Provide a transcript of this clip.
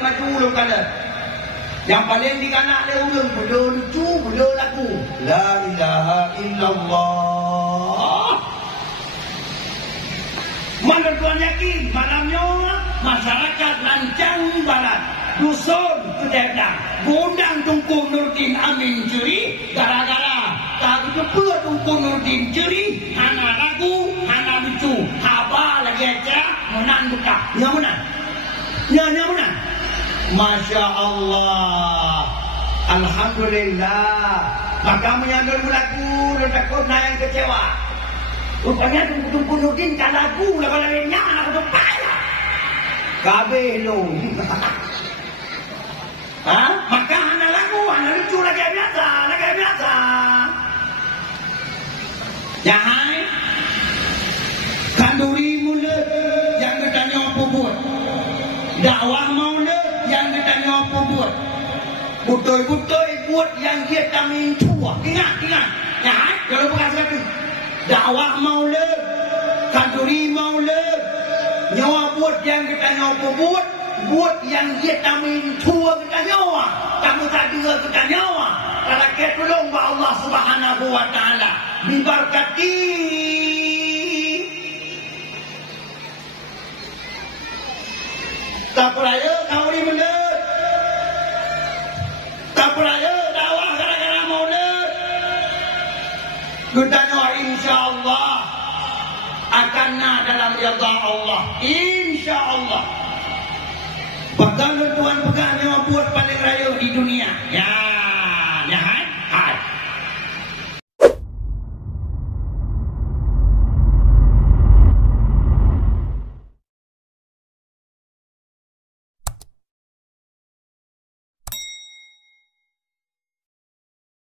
paling maju lu kala. Yang paling dikanak dia urang benda lucu, benda lagu. La ilaha illallah. Mana tuan yakin malamnya masyarakat Lancang Barat dusun Kededang gondang Tunku Nurdin Amin curi gara-gara tak jumpa Tunku Nurdin curi hana lagu hana lucu haba lagi aja menang buka nya menang nya menang Masya Allah Alhamdulillah maka menyandul lagu dan takut yang kecewa rupanya Tunku Nurdin kan lagu kalau lainnya anak itu payah kabeh lo maka hana lagu, hana lucu lagi biasa. Jangan kanduri mula yang ditanya apa buat. Dakwah mula yang ditanya apa buat. Betul-betul buat yang dia tamin tua. Ingat. Jangan, kalau bukan satu. Dakwah mula, kanduri mula, nyawa buat yang ditanya apa buat. Buat yang dia tamin tua kita nyawa kamu tak dengar kita nyawa kalau kita tolong Allah Subhanahu wa ta'ala diberkati tak peraya kau ni menit tak peraya dakwah gara-gara maulid kita nyawa insyaAllah akan dalam rida Allah insyaAllah. Bahkan tuan pegang yang buat paling raya di dunia. Ya.